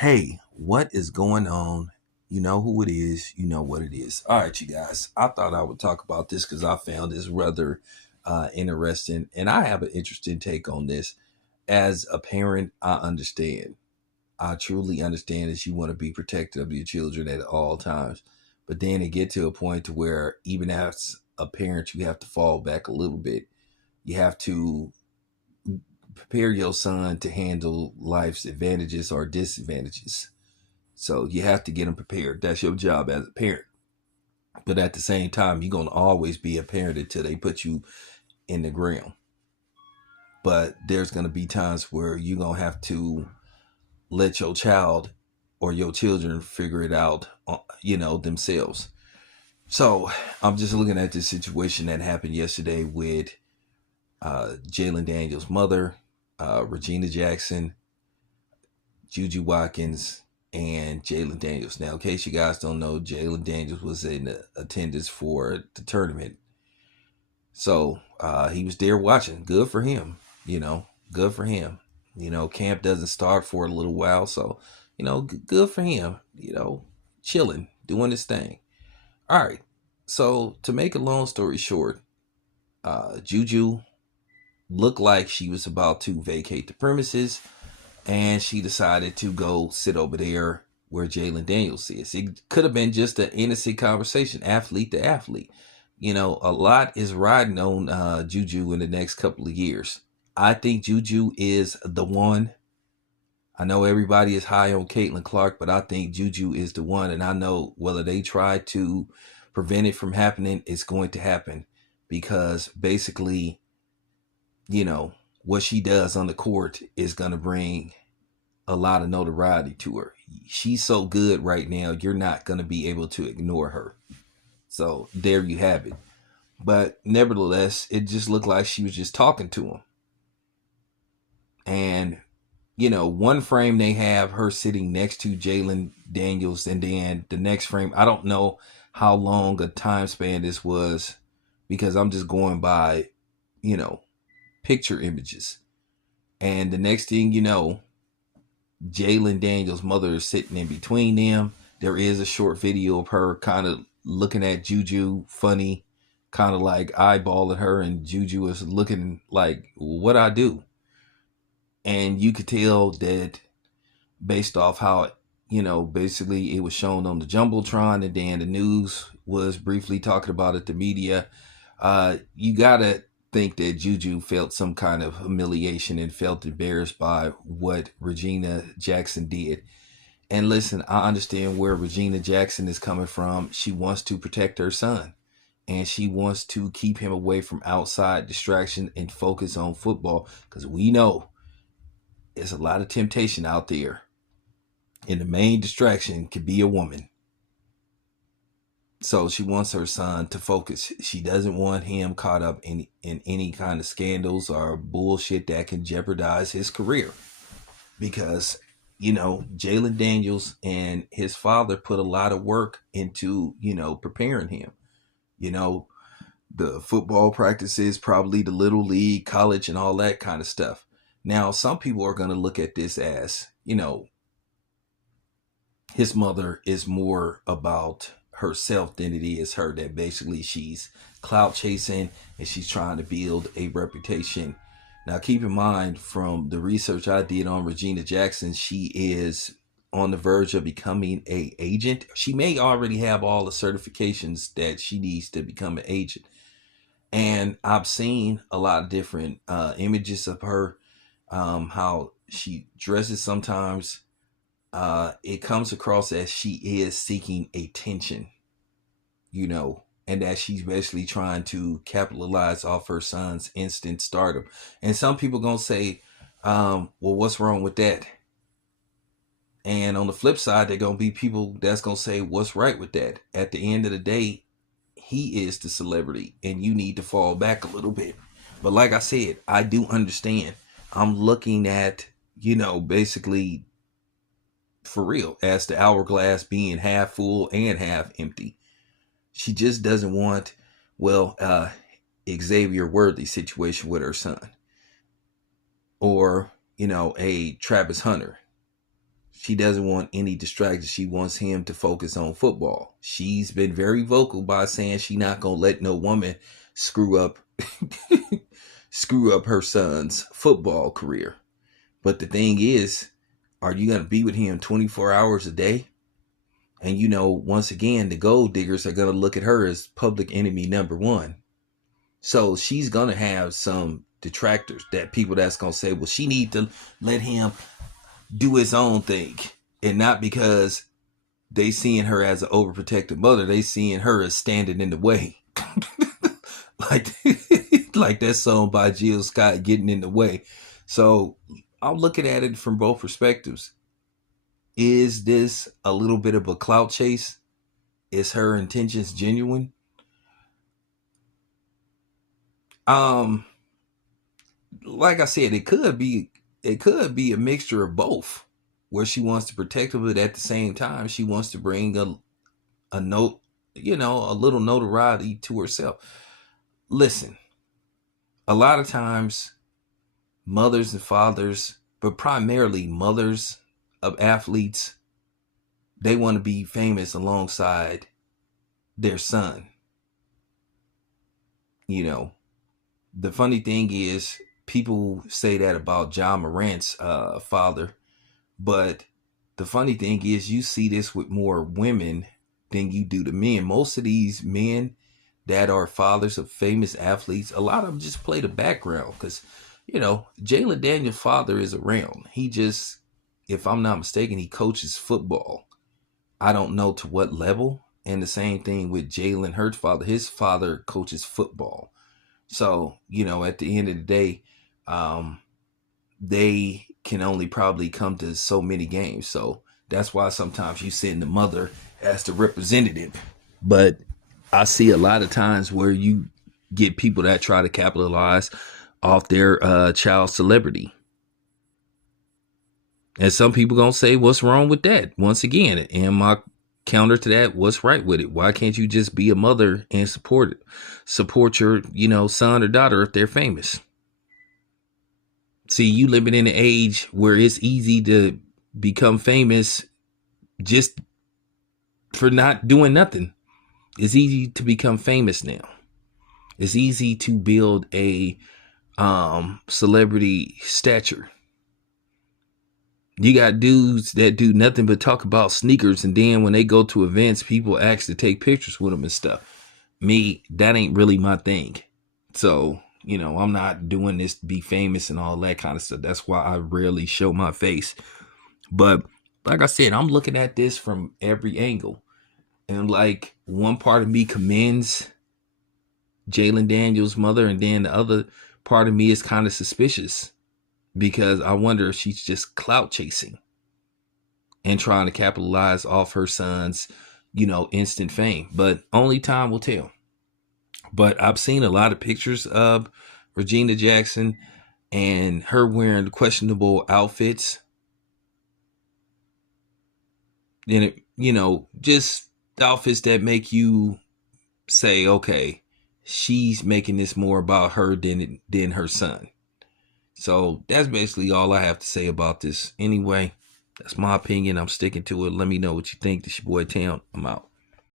Hey, what is going on? You know who it is. You know what it is. All right, you guys. I thought I would talk about this because I found this rather interesting, and I have an interesting take on this. As a parent, I understand. I truly understand that you want to be protective of your children at all times, but then it get to a point to where even as a parent, you have to fall back a little bit. You have to prepare your son to handle life's advantages or disadvantages. So you have to get them prepared. That's your job as a parent. But at the same time, you're going to always be a parent until they put you in the ground. But there's going to be times where you're going to have to let your child or your children figure it out, themselves. So I'm just looking at this situation that happened yesterday with Jayden Daniels' mother, Regina Jackson, Juju Watkins, and Jayden Daniels. Now, in case you guys don't know, Jayden Daniels was in attendance for the tournament. So he was there watching. Good for him. Good for him. Camp doesn't start for a little while. So, good for him. Chilling, doing his thing. All right. So, to make a long story short, Juju looked like she was about to vacate the premises, and she decided to go sit over there where Jayden Daniels is. It could have been just an innocent conversation, athlete to athlete. A lot is riding on Juju in the next couple of years. I think Juju is the one. I know everybody is high on Caitlin Clark, but I think Juju is the one. And I know whether they try to prevent it from happening, it's going to happen because basically, what she does on the court is going to bring a lot of notoriety to her. She's so good right now, you're not going to be able to ignore her. So there you have it. But nevertheless, it just looked like she was just talking to him. And, one frame they have her sitting next to Jayden Daniels, and then the next frame, I don't know how long a time span this was because I'm just going by, picture images. And the next thing you know, Jayden Daniels' mother is sitting in between them. There is a short video of her kind of looking at Juju funny, kind of like eyeballing her, and Juju is looking like, what I do? And you could tell that based off how, basically it was shown on the Jumbotron, and then the news was briefly talking about it, the media. You got to think that Juju felt some kind of humiliation and felt embarrassed by what Regina Jackson did. And listen, I understand where Regina Jackson is coming from. She wants to protect her son, and she wants to keep him away from outside distraction and focus on football, because we know there's a lot of temptation out there, and the main distraction could be a woman. So she wants her son to focus. She doesn't want him caught up in any kind of scandals or bullshit that can jeopardize his career. Because, Jayden Daniels and his father put a lot of work into, preparing him. The football practices, probably the little league, college, and all that kind of stuff. Now, some people are going to look at this as, his mother is more about herself than it is her, that basically she's clout chasing and she's trying to build a reputation. Now, keep in mind, from the research I did on Regina Jackson, she is on the verge of becoming an agent. She may already have all the certifications that she needs to become an agent. And I've seen a lot of different images of her, how she dresses sometimes. It comes across as she is seeking attention, and that she's basically trying to capitalize off her son's instant stardom. And some people gonna say, well, what's wrong with that? And on the flip side, they're gonna be people that's gonna say, what's right with that? At the end of the day, he is the celebrity, and you need to fall back a little bit. But like I said, I do understand. I'm looking at, basically for real, as the hourglass being half full and half empty. She just doesn't want, Xavier Worthy situation with her son, or a Travis Hunter. She doesn't want any distractions. She wants him to focus on football. She's been very vocal by saying she not gonna let no woman screw up screw up her son's football career. But the thing is, are you gonna be with him 24 hours a day? And once again, the gold diggers are gonna look at her as public enemy number one. So she's gonna have some detractors, that people that's gonna say, well, she need to let him do his own thing, and not because they seeing her as an overprotective mother, they seeing her as standing in the way. like like that song by Jill Scott, Getting in the Way. So I'm looking at it from both perspectives. Is this a little bit of a clout chase? Is her intentions genuine? Like I said, it could be a mixture of both, where she wants to protect him, but at the same time she wants to bring a note, a little notoriety to herself. Listen, a lot of times mothers and fathers, but primarily mothers of athletes, they want to be famous alongside their son. The funny thing is, people say that about John Morant's father, but the funny thing is, you see this with more women than you do the men. Most of these men that are fathers of famous athletes, a lot of them just play the background because, Jayden Daniels' father is around. He just, if I'm not mistaken, he coaches football. I don't know to what level. And the same thing with Jalen Hurts' father. His father coaches football. So, at the end of the day, they can only probably come to so many games. So that's why sometimes you send the mother as the representative. But I see a lot of times where you get people that try to capitalize off their child celebrity. And some people gonna say, what's wrong with that? Once again, and my counter to that, what's right with it? Why can't you just be a mother and support your, son or daughter if they're famous? See, you living in an age where it's easy to become famous just for not doing nothing. It's easy to become famous now. It's easy to build a celebrity stature. You got dudes that do nothing but talk about sneakers, and then when they go to events, people ask to take pictures with them and stuff. Me, that ain't really my thing. So, I'm not doing this to be famous and all that kind of stuff. That's why I rarely show my face. But like I said, I'm looking at this from every angle. And like, one part of me commends Jayden Daniels' mother, and then the other part of me is kind of suspicious, because I wonder if she's just clout chasing and trying to capitalize off her son's, instant fame. But only time will tell. But I've seen a lot of pictures of Regina Jackson and her wearing questionable outfits. And, just outfits that make you say, okay, she's making this more about her than her son. So that's basically all I have to say about this. Anyway, that's my opinion. I'm sticking to it. Let me know what you think. This your boy Tam. I'm out.